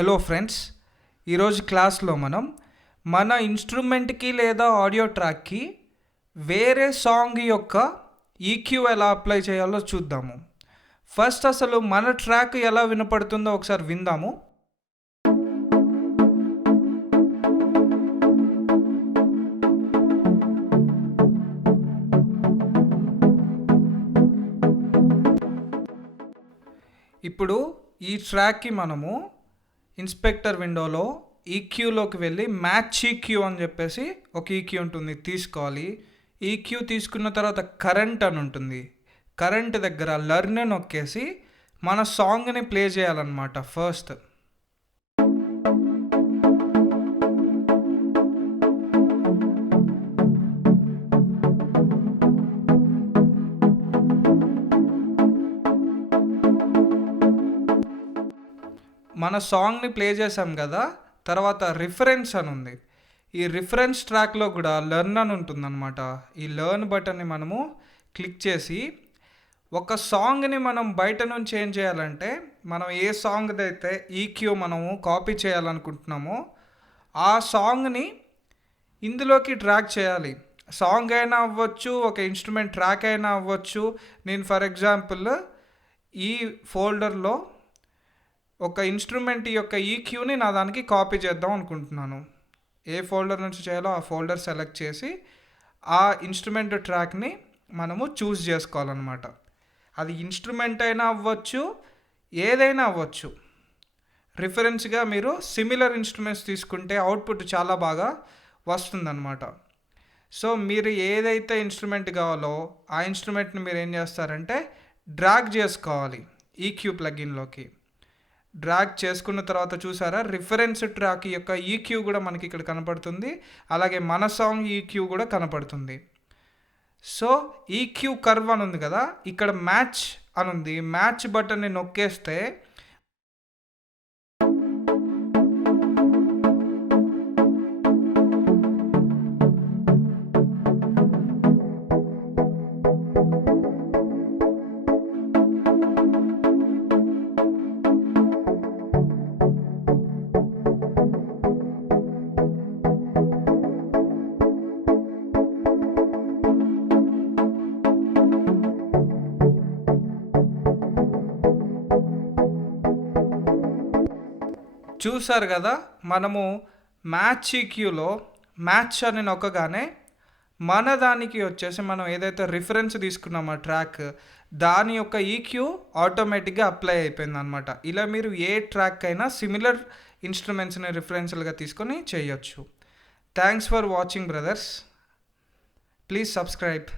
Hello friends, ఈరోజు క్లాస్లో మనం మన ఇన్స్ట్రుమెంట్కి లేదా ఆడియో ట్రాక్కి వేరే సాంగ్ యొక్క ఈక్యూ ఎలా అప్లై చేయాలో చూద్దాము. ఫస్ట్ అసలు మన ట్రాక్ ఎలా వినపడుతుందో ఒకసారి విందాము. ఇప్పుడు ఈ ట్రాక్కి మనము ఇన్స్పెక్టర్ విండోలో ఈక్యూలోకి వెళ్ళి మ్యాచ్ ఈక్యూ అని చెప్పేసి ఒక ఈక్యూ ఉంటుంది, తీసుకోవాలి. ఈక్యూ తీసుకున్న తర్వాత కరెంట్ అని ఉంటుంది. కరెంట్ దగ్గర లర్న్ నొక్కేసి మన సాంగ్ని ప్లే చేయాలన్నమాట. ఫస్ట్ మన సాంగ్ని ప్లే చేసాం కదా, తర్వాత రిఫరెన్స్ అని ఉంది. ఈ రిఫరెన్స్ ట్రాక్లో కూడా లర్న్ అని ఉంటుందన్నమాట. ఈ లర్న్ బటన్ని మనము క్లిక్ చేసి ఒక సాంగ్ని మనం బయట నుంచి ఏం చేయాలంటే, మనం ఏ సాంగ్ది అయితే ఈక్యూ మనము కాపీ చేయాలనుకుంటున్నామో ఆ సాంగ్ని ఇందులోకి డ్రాగ్ చేయాలి. సాంగ్ అయినా అవ్వచ్చు, ఒక ఇన్స్ట్రుమెంట్ ట్రాక్ అయినా అవ్వచ్చు. నేను ఫర్ ఎగ్జాంపుల్ ఈ ఫోల్డర్లో ఒక ఇన్స్ట్రుమెంట్ యొక్క ఈక్యూని నా దానికి కాపీ చేద్దాం అనుకుంటున్నాను. ఏ ఫోల్డర్ నుంచి చేయాలో ఆ ఫోల్డర్ సెలెక్ట్ చేసి ఆ ఇన్స్ట్రుమెంట్ ట్రాక్ని మనము చూస్ చేసుకోవాలన్నమాట. అది ఇన్స్ట్రుమెంట్ అయినా అవ్వచ్చు, ఏదైనా అవ్వచ్చు. రిఫరెన్స్గా మీరు సిమిలర్ ఇన్స్ట్రుమెంట్స్ తీసుకుంటే అవుట్పుట్ చాలా బాగా వస్తుందన్నమాట. సో మీరు ఏదైతే ఇన్స్ట్రుమెంట్ కావాలో ఆ ఇన్స్ట్రుమెంట్ని మీరు ఏం చేస్తారంటే డ్రాగ్ చేసుకోవాలి ఈక్యూ ప్లగిన్లోకి. డ్రాగ్ చేసుకున్న తర్వాత చూసారా, రిఫరెన్స్ ట్రాక్ యొక్క ఈక్యూ కూడా మనకి ఇక్కడ కనపడుతుంది, అలాగే మన సాంగ్ ఈక్యూ కూడా కనపడుతుంది. సో ఈక్యూ కర్వ్ అని ఉంది కదా, ఇక్కడ మ్యాచ్ అని ఉంది. మ్యాచ్ బటన్ని నొక్కేస్తే చూసారు కదా, మనము మ్యాచ్ ఈక్యూలో మ్యాచ్ అని నొక్కగానే మన దానికి వచ్చేసి మనం ఏదైతే రిఫరెన్స్ తీసుకున్నామో ట్రాక్, దాని యొక్క ఈక్యూ ఆటోమేటిక్గా అప్లై అయిపోయింది అనమాట. ఇలా మీరు ఏ ట్రాక్ అయినా సిమిలర్ ఇన్స్ట్రుమెంట్స్ని రిఫరెన్స్లుగా తీసుకొని చేయొచ్చు. Thanks for watching brothers. Please subscribe.